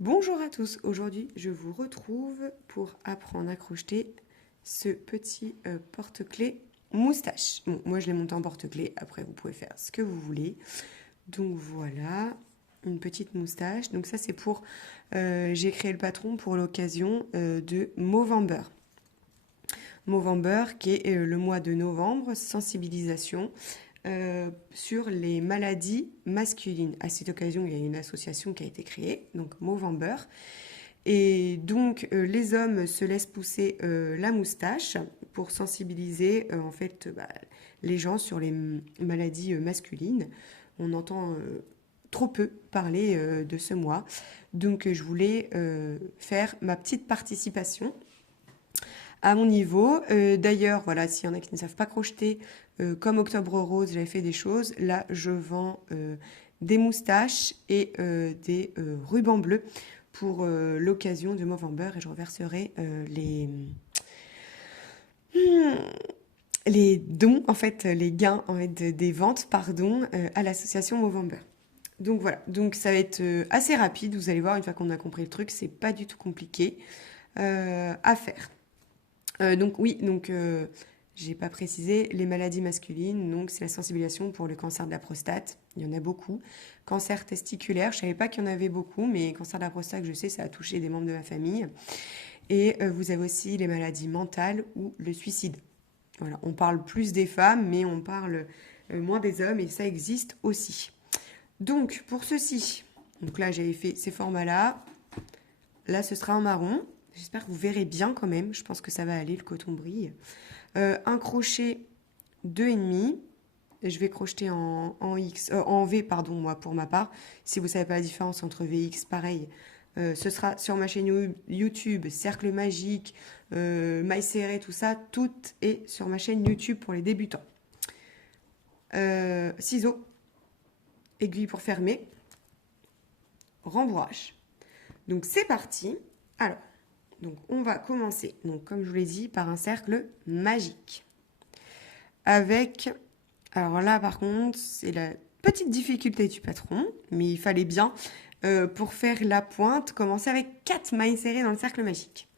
Bonjour à tous, aujourd'hui je vous retrouve pour apprendre à crocheter ce petit porte-clés moustache. Bon, moi je l'ai monté en porte-clés, après vous pouvez faire ce que vous voulez. Donc voilà, une petite moustache. Donc ça c'est pour, j'ai créé le patron pour l'occasion de Movember. Movember qui est le mois de novembre, sensibilisation sur les maladies masculines. À cette occasion, il y a une association qui a été créée, donc Movember. Et donc, les hommes se laissent pousser la moustache pour sensibiliser en fait les gens sur les maladies masculines. On entend trop peu parler de ce mois. Donc, je voulais faire ma petite participation à mon niveau. D'ailleurs, voilà, s'il y en a qui ne savent pas crocheter, comme Octobre Rose, j'avais fait des choses. Là, je vends des moustaches et des rubans bleus pour l'occasion de Movember et je reverserai les dons, en fait, les gains en fait, des ventes, pardon, à l'association Movember. Donc voilà, donc ça va être assez rapide, vous allez voir, une fois qu'on a compris le truc, c'est pas du tout compliqué à faire. Donc oui, donc j'ai pas précisé les maladies masculines. Donc c'est la sensibilisation pour le cancer de la prostate. Il y en a beaucoup. Cancer testiculaire, je savais pas qu'il y en avait beaucoup, mais cancer de la prostate, je sais, ça a touché des membres de ma famille. Et vous avez aussi les maladies mentales ou le suicide. Voilà, on parle plus des femmes, mais on parle moins des hommes et ça existe aussi. Donc pour ceci, donc là j'avais fait ces formats-là. Là ce sera en marron. J'espère que vous verrez bien quand même. Je pense que ça va aller, le coton brille. Un crochet 2,5. Je vais crocheter en V, pardon, moi, pour ma part. Si vous ne savez pas la différence entre VX, pareil. Ce sera sur ma chaîne YouTube, Cercle Magique, Maille Serrée, tout ça. Tout est sur ma chaîne YouTube pour les débutants. Ciseaux, aiguille pour fermer, rembourrage. Donc c'est parti. Alors, donc on va commencer, donc comme je vous l'ai dit, par un cercle magique. Avec, alors là par contre, c'est la petite difficulté du patron, mais il fallait bien, pour faire la pointe, commencer avec 4 mailles serrées dans le cercle magique.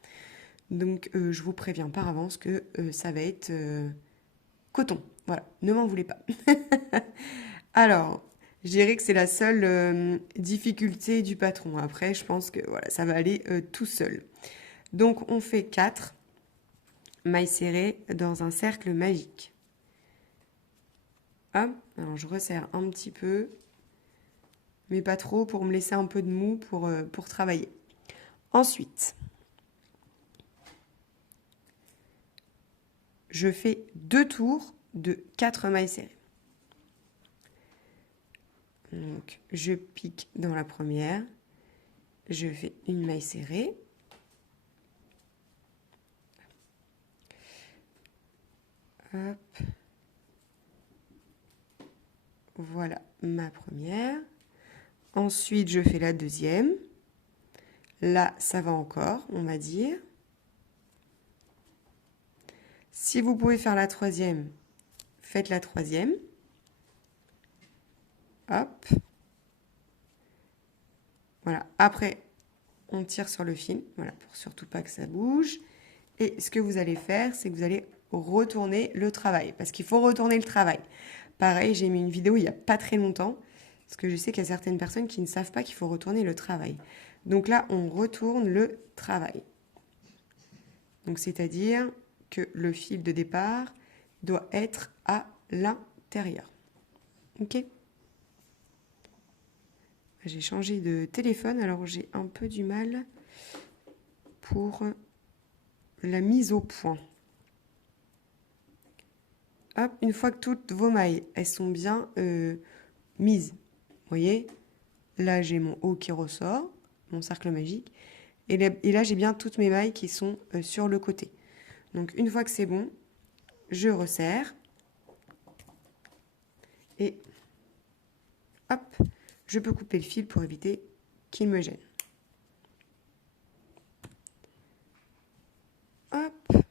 Donc je vous préviens par avance que ça va être coton. Voilà, ne m'en voulez pas. Alors, je dirais que c'est la seule difficulté du patron. Après, je pense que voilà, ça va aller tout seul. Donc on fait 4 mailles serrées dans un cercle magique. Hop, alors je resserre un petit peu, mais pas trop pour me laisser un peu de mou pour travailler. Ensuite, je fais 2 tours de 4 mailles serrées. Donc je pique dans la première, je fais une maille serrée. Hop. Voilà ma première. Ensuite, je fais la deuxième. Là, ça va encore, on va dire. Si vous pouvez faire la troisième, faites la troisième. Hop. Voilà. Après, on tire sur le fil. Voilà, pour surtout pas que ça bouge. Et ce que vous allez faire, c'est que vous allez retourner le travail. Parce qu'il faut retourner le travail. Pareil, j'ai mis une vidéo il n'y a pas très longtemps. Parce que je sais qu'il y a certaines personnes qui ne savent pas qu'il faut retourner le travail. Donc là, on retourne le travail. Donc c'est-à-dire que le fil de départ doit être à l'intérieur. Ok ? J'ai changé de téléphone, alors j'ai un peu du mal pour la mise au point. Hop, une fois que toutes vos mailles, elles sont bien mises, vous voyez, là j'ai mon haut qui ressort, mon cercle magique, et là j'ai bien toutes mes mailles qui sont sur le côté. Donc une fois que c'est bon, je resserre, et hop, je peux couper le fil pour éviter qu'il me gêne. Hop.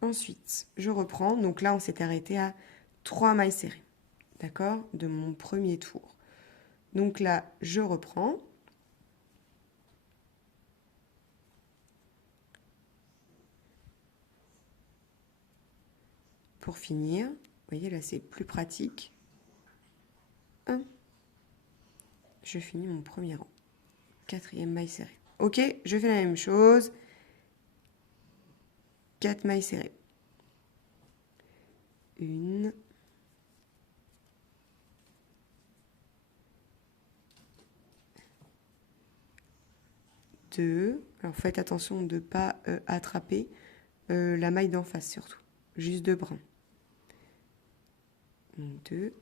Ensuite, je reprends. Donc là, on s'est arrêté à 3 mailles serrées. D'accord ? De mon premier tour. Donc là, je reprends. pour finir. Vous voyez, là, c'est plus pratique. 1. Je finis mon premier rang. 4e maille serrée. Ok, je fais la même chose. 4 mailles serrées. 1. 2. Alors faites attention de ne pas attraper la maille d'en face surtout. Juste 2 brins. 2.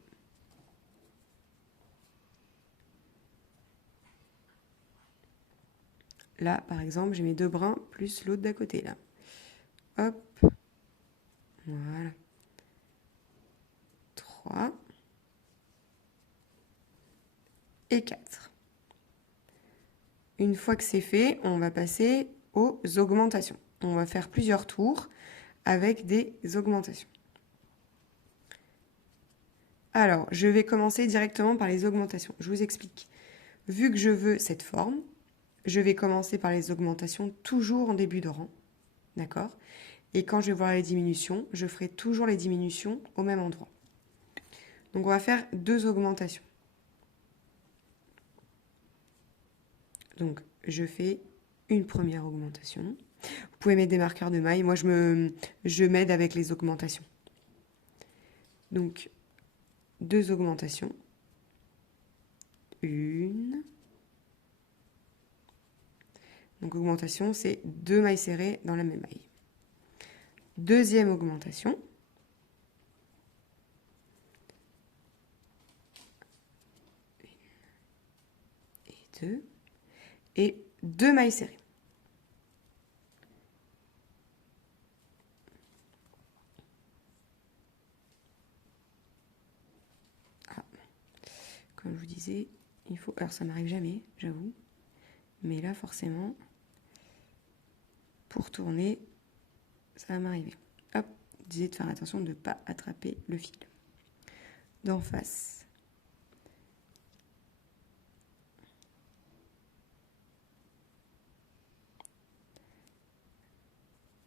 Là, par exemple, j'ai mes 2 brins plus l'autre d'à côté, là. Hop. Voilà. 3. Et 4. Une fois que c'est fait, on va passer aux augmentations. On va faire plusieurs tours avec des augmentations. Alors, je vais commencer directement par les augmentations. Je vous explique. Vu que je veux cette forme, je vais commencer par les augmentations toujours en début de rang. D'accord? Et quand je vais voir les diminutions, je ferai toujours les diminutions au même endroit. Donc, on va faire 2 augmentations. Donc, je fais une première augmentation. Vous pouvez mettre des marqueurs de maille. Moi, je m'aide avec les augmentations. Donc, 2 augmentations. 1. Donc, augmentation, c'est 2 mailles serrées dans la même maille. Deuxième augmentation. 1 et 2. Et 2 mailles serrées. Ah. Comme je vous disais, il faut... Alors, ça m'arrive jamais, j'avoue. Mais là, forcément, pour tourner, ça va m'arriver. Hop, je disais de faire attention de ne pas attraper le fil. D'en face.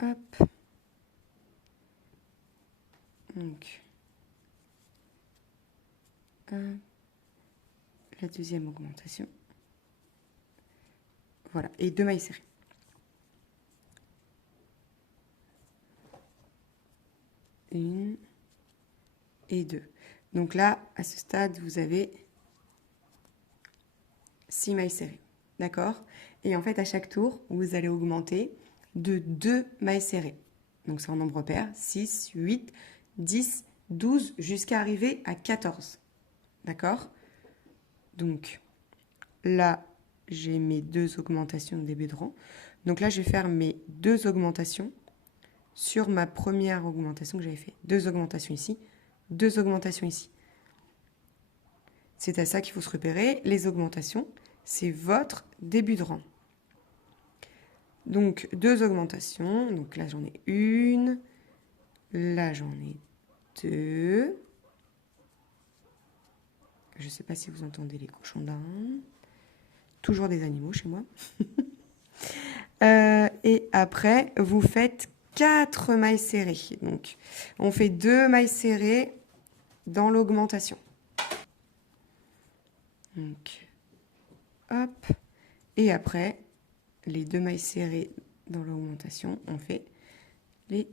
Hop. Donc, la deuxième augmentation. Voilà, et 2 mailles serrées. Une et 2. Donc là, à ce stade, vous avez 6 mailles serrées. D'accord? Et en fait, à chaque tour, vous allez augmenter de 2 mailles serrées. Donc c'est en nombre pair, 6, 8, 10, 12, jusqu'à arriver à 14. D'accord? Donc là, j'ai mes 2 augmentations de début de rang. Donc là, je vais faire mes 2 augmentations sur ma première augmentation que j'avais fait. 2 augmentations ici, 2 augmentations ici. C'est à ça qu'il faut se repérer. Les augmentations, c'est votre début de rang. Donc, 2 augmentations. Donc là, j'en ai une. Là, j'en ai 2. Je ne sais pas si vous entendez les cochons d'Inde. Toujours des animaux chez moi. Et après, vous faites 4 mailles serrées. Donc, on fait 2 mailles serrées dans l'augmentation. Donc, hop. Et après, les 2 mailles serrées dans l'augmentation, on fait les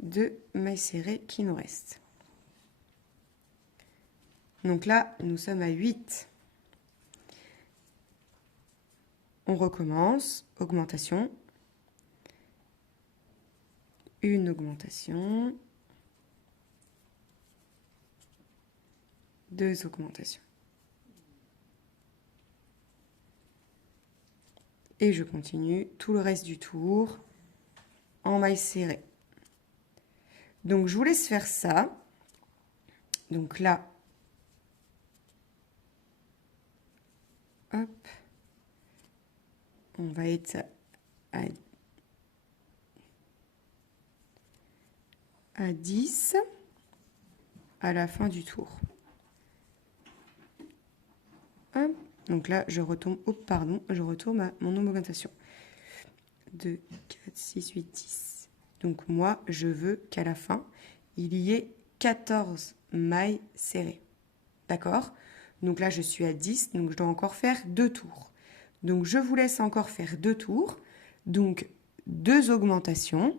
2 mailles serrées qui nous restent. Donc là, nous sommes à 8. On recommence. Augmentation. Une augmentation. 2 augmentations. Et je continue tout le reste du tour en mailles serrées. Donc, je vous laisse faire ça. Donc là, hop, on va être à 10 à la fin du tour. Hop. Donc là, je retombe, je retourne à mon augmentation. 2, 4, 6, 8, 10. Donc moi, je veux qu'à la fin, il y ait 14 mailles serrées. D'accord? Donc là, je suis à 10, donc je dois encore faire 2 tours. Donc je vous laisse encore faire 2 tours. Donc 2 augmentations.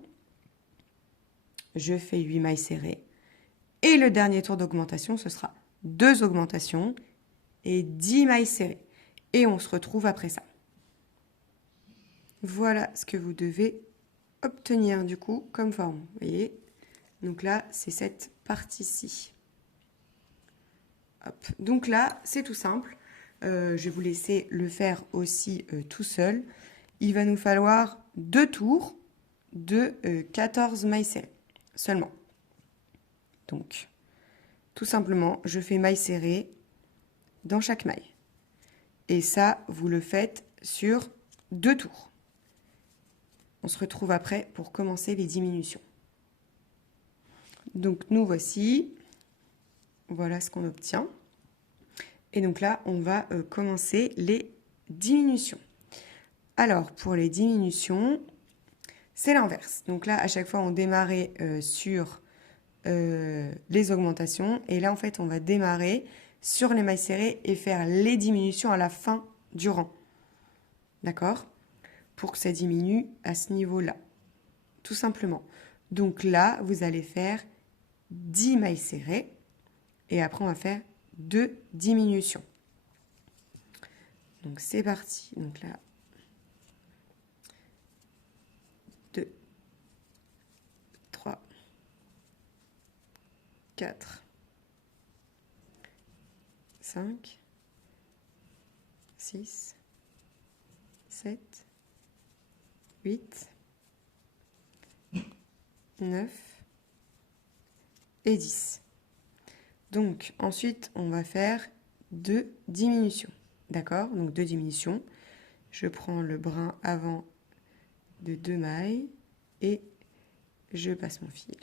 Je fais 8 mailles serrées. Et le dernier tour d'augmentation, ce sera 2 augmentations et 10 mailles serrées. Et on se retrouve après ça. Voilà ce que vous devez obtenir du coup comme forme. Vous voyez? Donc là, c'est cette partie-ci. Hop. Donc là, c'est tout simple. Je vais vous laisser le faire aussi tout seul. Il va nous falloir 2 tours de 14 mailles serrées seulement. Donc, tout simplement, je fais maille serrée dans chaque maille. Et ça, vous le faites sur 2 tours. On se retrouve après pour commencer les diminutions. Donc, nous voici. Voilà ce qu'on obtient. Et donc là, on va commencer les diminutions. Alors, pour les diminutions, c'est l'inverse. Donc là, à chaque fois, on démarrait sur les augmentations. Et là, en fait, on va démarrer sur les mailles serrées et faire les diminutions à la fin du rang. D'accord? Pour que ça diminue à ce niveau-là. Tout simplement. Donc là, vous allez faire 10 mailles serrées. Et après, on va faire 2 diminutions. Donc c'est parti. Donc là, 2, 3, 4, 5, 6, 7, 8, 9 et 10. Donc ensuite, on va faire 2 diminutions. D'accord? Donc 2 diminutions. Je prends le brin avant de 2 mailles et je passe mon fil.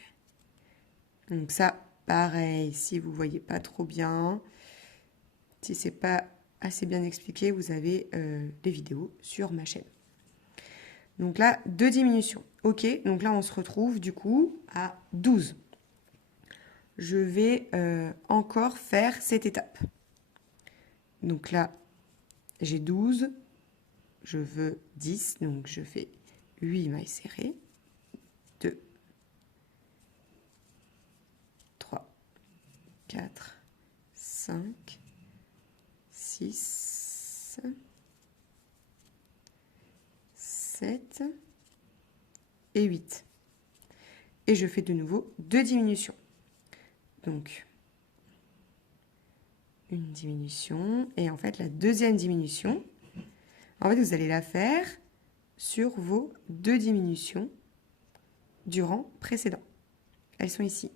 Donc ça, pareil, si vous ne voyez pas trop bien, si ce n'est pas assez bien expliqué, vous avez des vidéos sur ma chaîne. Donc là, 2 diminutions. Ok, donc là, on se retrouve du coup à 12. Je vais encore faire cette étape. Donc là, j'ai 12, je veux 10, donc je fais 8 mailles serrées. 2, 3, 4, 5, 6, 7 et 8. Et je fais de nouveau 2 diminutions. Donc, une diminution. Et en fait, la deuxième diminution, en fait, vous allez la faire sur vos 2 diminutions du rang précédent. Elles sont ici.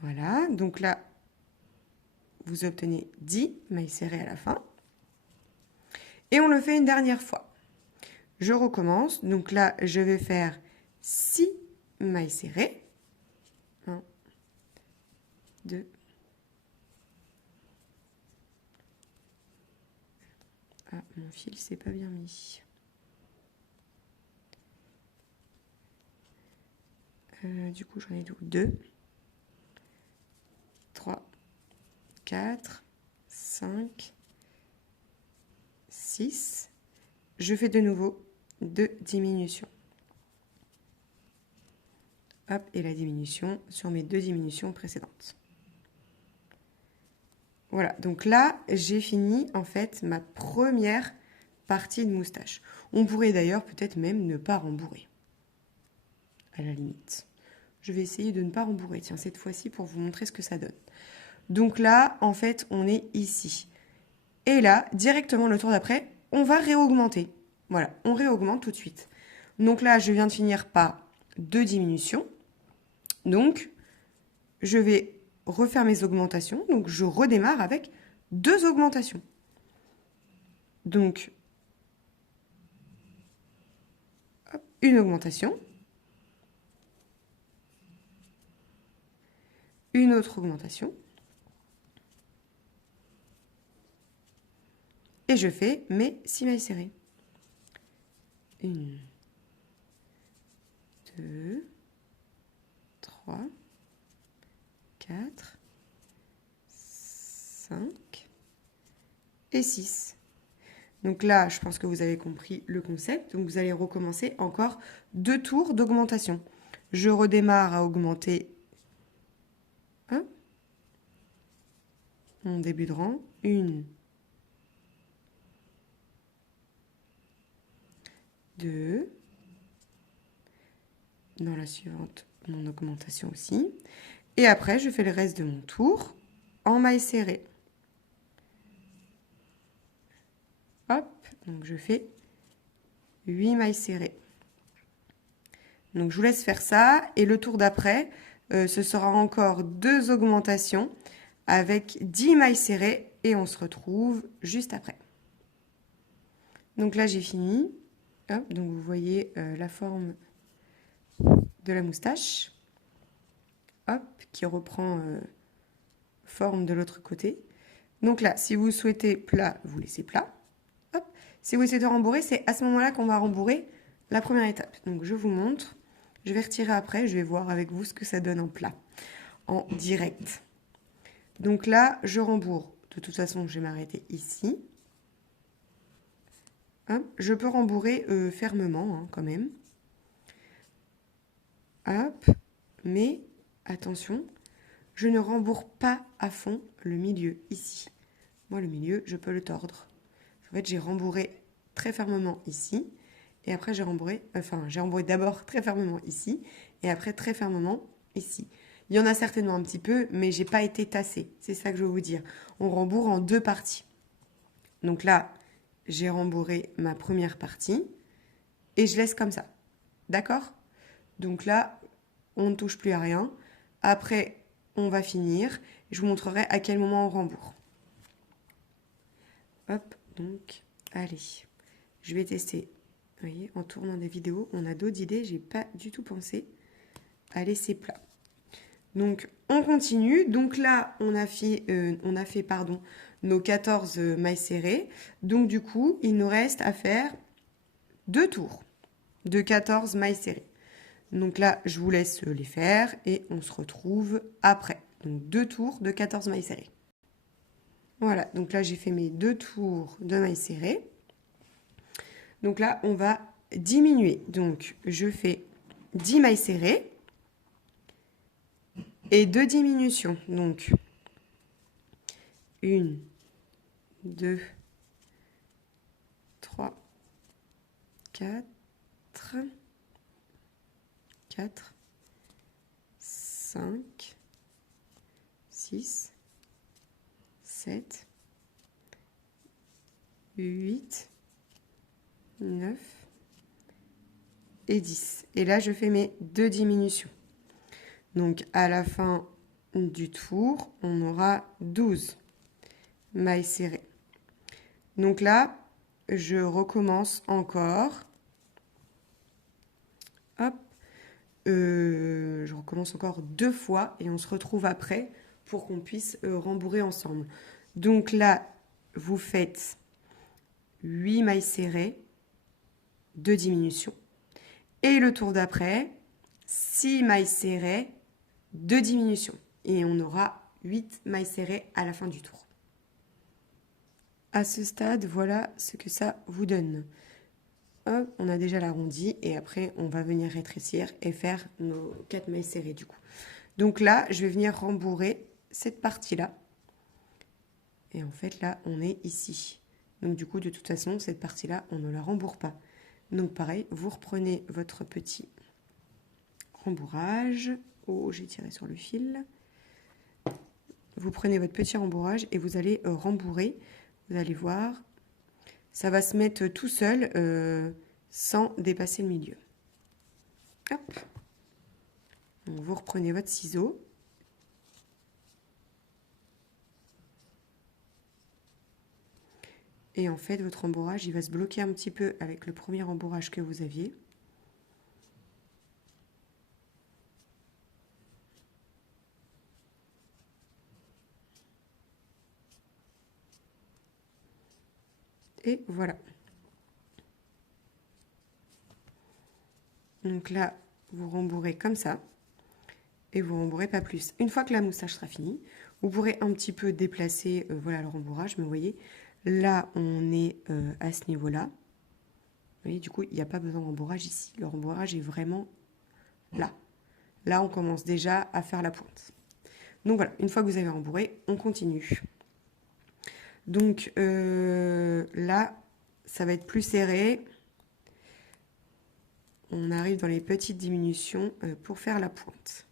Voilà. Donc là, vous obtenez 10 mailles serrées à la fin. Et on le fait une dernière fois. Je recommence. Donc là, je vais faire 6 mailles serrées. 1, 2, ah, mon fil s'est pas bien mis. Du coup, j'en ai 2, 3, 4, 5, 6. Je fais de nouveau 2 diminutions. Hop, et la diminution sur mes 2 diminutions précédentes. Voilà, donc là, j'ai fini en fait ma première partie de moustache. On pourrait d'ailleurs peut-être même ne pas rembourrer, à la limite. Je vais essayer de ne pas rembourrer, tiens, cette fois-ci pour vous montrer ce que ça donne. Donc là, en fait, on est ici. Et là, directement le tour d'après, on va réaugmenter. Voilà, on réaugmente tout de suite. Donc là, je viens de finir par 2 diminutions. Donc, je vais refaire mes augmentations. Donc, je redémarre avec 2 augmentations. Donc, hop, une augmentation. Une autre augmentation. Et je fais mes 6 mailles serrées. 1, 2, 3, 4, 5 et 6. Donc là, je pense que vous avez compris le concept. Donc vous allez recommencer encore 2 tours d'augmentation. Je redémarre à augmenter mon début de rang. 1, 2. Dans la suivante, mon augmentation aussi. Et après, je fais le reste de mon tour en maille serrée. Hop, donc je fais 8 mailles serrées. Donc je vous laisse faire ça. Et le tour d'après, ce sera encore 2 augmentations avec 10 mailles serrées. Et on se retrouve juste après. Donc là, j'ai fini. Hop, donc vous voyez la forme de la moustache. Hop, qui reprend forme de l'autre côté. Donc là, si vous souhaitez plat, vous laissez plat. Hop. Si vous souhaitez rembourrer, c'est à ce moment-là qu'on va rembourrer la première étape. Donc je vous montre. Je vais retirer après, je vais voir avec vous ce que ça donne en plat, en direct. Donc là, je rembourre. De toute façon, je vais m'arrêter ici. Hop. Je peux rembourrer fermement, hein, quand même. Hop. Mais attention, je ne rembourre pas à fond le milieu, ici. Moi, le milieu, je peux le tordre. En fait, j'ai rembourré très fermement ici. Et après, j'ai rembourré d'abord très fermement ici. Et après, très fermement ici. Il y en a certainement un petit peu, mais j'ai pas été tassée. C'est ça que je veux vous dire. On rembourre en 2 parties. Donc là, j'ai rembourré ma première partie. Et je laisse comme ça. D'accord? Donc là, on ne touche plus à rien. Après, on va finir. Je vous montrerai à quel moment on rembourre. Hop, donc, allez. Je vais tester. Vous voyez, en tournant des vidéos, on a d'autres idées. J'ai pas du tout pensé à laisser plat. Donc, on continue. Donc là, on a fait nos 14 mailles serrées. Donc, du coup, il nous reste à faire 2 tours de 14 mailles serrées. Donc là, je vous laisse les faire et on se retrouve après. Donc, 2 tours de 14 mailles serrées. Voilà, donc là, j'ai fait mes 2 tours de mailles serrées. Donc là, on va diminuer. Donc, je fais 10 mailles serrées et 2 diminutions. Donc, 1, 2, 3, 4, 5, 6, 7, 8, 9 et 10. Et là, je fais mes 2 diminutions. Donc, à la fin du tour, on aura 12 mailles serrées. Donc là, je recommence encore. Hop. Je recommence encore 2 fois et on se retrouve après pour qu'on puisse rembourrer ensemble. Donc là, vous faites 8 mailles serrées, 2 diminutions. Et le tour d'après, 6 mailles serrées, 2 diminutions. Et on aura 8 mailles serrées à la fin du tour. À ce stade, voilà ce que ça vous donne. Hop, on a déjà l'arrondi et après, on va venir rétrécir et faire nos 4 mailles serrées du coup. Donc là, je vais venir rembourrer cette partie-là. Et en fait, là, on est ici. Donc du coup, de toute façon, cette partie-là, on ne la rembourre pas. Donc pareil, vous reprenez votre petit rembourrage. Oh, j'ai tiré sur le fil. Vous prenez votre petit rembourrage et vous allez rembourrer. Vous allez voir, ça va se mettre tout seul sans dépasser le milieu. Hop. Donc vous reprenez votre ciseau. Et en fait, votre rembourrage, il va se bloquer un petit peu avec le premier rembourrage que vous aviez. Et voilà. Donc là, vous rembourrez comme ça. et vous rembourrez pas plus. Une fois que la moustache sera finie, vous pourrez un petit peu déplacer voilà, le rembourrage, mais vous voyez, là, on est à ce niveau-là. Vous voyez, du coup, il n'y a pas besoin de rembourrage ici. Le rembourrage est vraiment là. Là, on commence déjà à faire la pointe. Donc voilà, une fois que vous avez rembourré, on continue. Donc là, ça va être plus serré. On arrive dans les petites diminutions pour faire la pointe.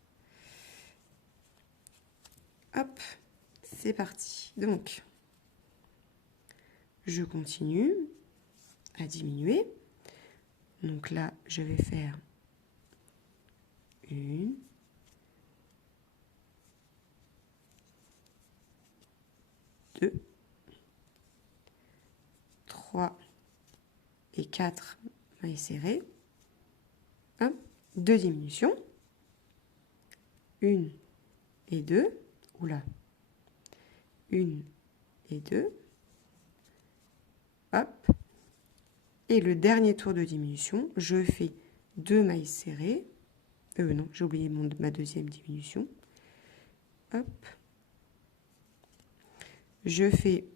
Hop, c'est parti. Donc, je continue à diminuer. Donc là, je vais faire une, deux, 3 et 4 mailles serrées. 1, 2 diminutions. 1 et 2. Oula. 1 et 2. Hop. Et le dernier tour de diminution, je fais 2 mailles serrées. Non, j'ai oublié ma deuxième diminution. Hop. Je fais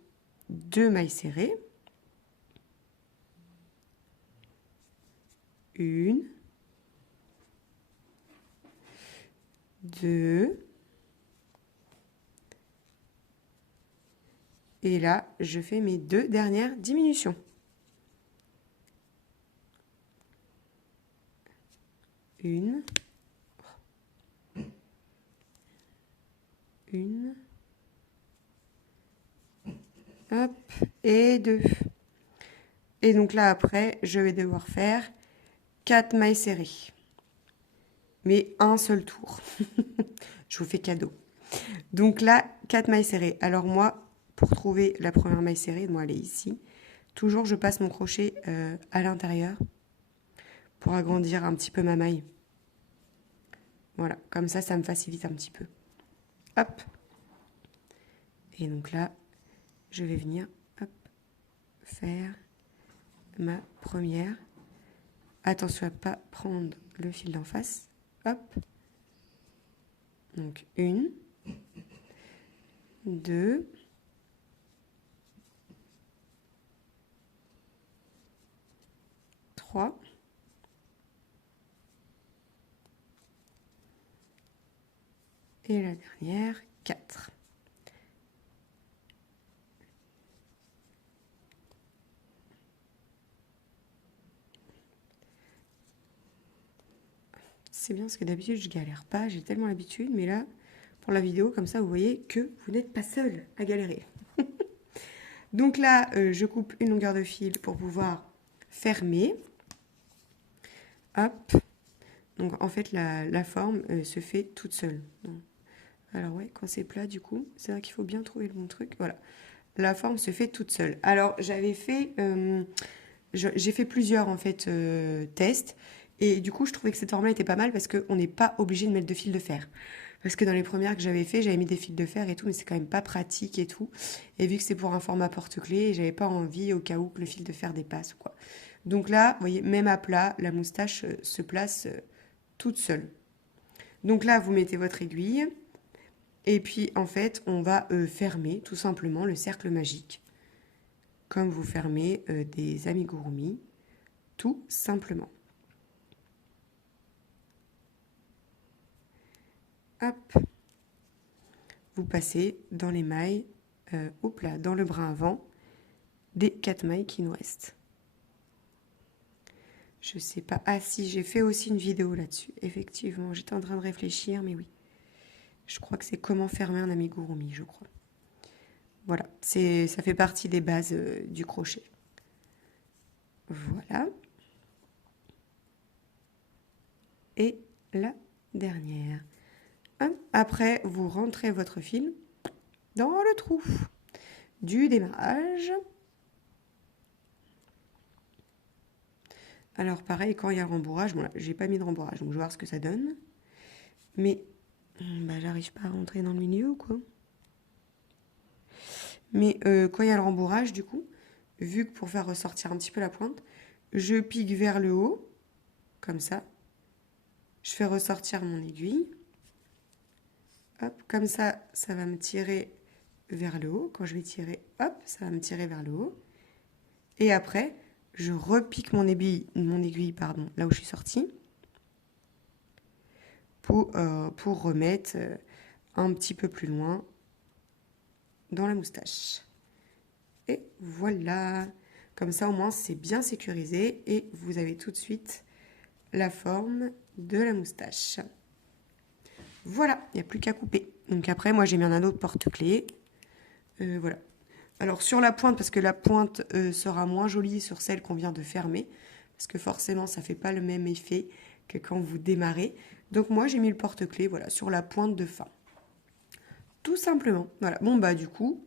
2 mailles serrées. 1, 2. Et là, je fais mes 2 dernières diminutions. Une. Hop. Et 2. Et donc là, après, je vais devoir faire 4 mailles serrées. Mais un seul tour. Je vous fais cadeau. Donc là, 4 mailles serrées. Alors moi, pour trouver la première maille serrée, moi elle est ici. Toujours, je passe mon crochet à l'intérieur pour agrandir un petit peu ma maille. Voilà, comme ça me facilite un petit peu. Hop. Et donc là, je vais venir hop, faire ma première. Attention à ne pas prendre le fil d'en face. Hop. Donc 1, 2, 3, et la dernière, 4. C'est bien parce que d'habitude je galère pas, j'ai tellement l'habitude, mais là, pour la vidéo, comme ça vous voyez que vous n'êtes pas seul à galérer. Donc là, je coupe une longueur de fil pour pouvoir fermer. Hop. Donc en fait, la forme se fait toute seule. Alors ouais, quand c'est plat, du coup, c'est vrai qu'il faut bien trouver le bon truc. Voilà. La forme se fait toute seule. Alors j'avais fait, j'ai fait plusieurs en fait tests. Et du coup, je trouvais que cette forme-là était pas mal parce qu'on n'est pas obligé de mettre de fil de fer. Parce que dans les premières que j'avais fait, j'avais mis des fils de fer et tout, mais c'est quand même pas pratique et tout. Et vu que c'est pour un format porte-clés, j'avais pas envie au cas où que le fil de fer dépasse ou quoi. Donc là, vous voyez, même à plat, la moustache se place toute seule. Donc là, vous mettez votre aiguille. Et puis, en fait, on va fermer tout simplement le cercle magique. Comme vous fermez des amigurumi, tout simplement. Hop. Vous passez dans les mailles, dans le brin avant, des 4 mailles qui nous restent. Je sais pas. Ah si, j'ai fait aussi une vidéo là-dessus. Effectivement, j'étais en train de réfléchir, mais oui. Je crois que c'est comment fermer un amigurumi, je crois. Voilà, ça fait partie des bases du crochet. Voilà. Et la dernière. Après, vous rentrez votre fil dans le trou du démarrage. Alors pareil, quand il y a le rembourrage, bon là, j'ai pas mis de rembourrage, donc je vais voir ce que ça donne. Mais j'arrive pas à rentrer dans le milieu, quoi. Mais quand il y a le rembourrage, du coup, vu que pour faire ressortir un petit peu la pointe, je pique vers le haut, comme ça. Je fais ressortir mon aiguille. Hop, comme ça va me tirer vers le haut. Quand je vais tirer, hop, ça va me tirer vers le haut. Et après, je repique mon aiguille, pardon, là où je suis sortie, pour remettre un petit peu plus loin dans la moustache. Et voilà. Comme ça, au moins, c'est bien sécurisé et vous avez tout de suite la forme de la moustache. Voilà, il n'y a plus qu'à couper. Donc après, moi, j'ai mis un autre porte-clés. Voilà. Alors sur la pointe, parce que la pointe sera moins jolie sur celle qu'on vient de fermer, parce que forcément, ça ne fait pas le même effet que quand vous démarrez. Donc moi, j'ai mis le porte-clés, voilà, sur la pointe de fin. Tout simplement. Voilà. Bon, bah du coup,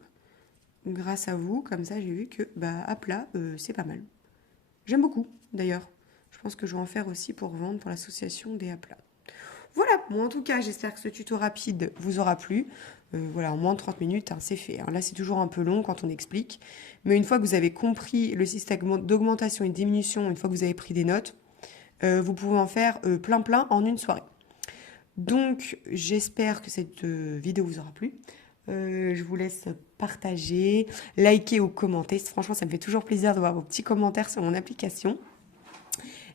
grâce à vous, comme ça, j'ai vu que, bah, à plat, c'est pas mal. J'aime beaucoup, d'ailleurs. Je pense que je vais en faire aussi pour vendre pour l'association des aplats. Voilà, bon, en tout cas, j'espère que ce tuto rapide vous aura plu. Voilà, en moins de 30 minutes, hein, c'est fait. Hein. Là, c'est toujours un peu long quand on explique. Mais une fois que vous avez compris le système d'augmentation et de diminution, une fois que vous avez pris des notes, vous pouvez en faire plein en une soirée. Donc, j'espère que cette vidéo vous aura plu. Je vous laisse partager, liker ou commenter. Franchement, ça me fait toujours plaisir de voir vos petits commentaires sur mon application.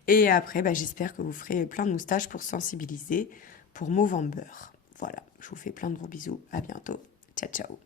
Et après, bah, j'espère que vous ferez plein de moustaches pour sensibiliser pour Movember. Voilà, je vous fais plein de gros bisous. À bientôt. Ciao, ciao.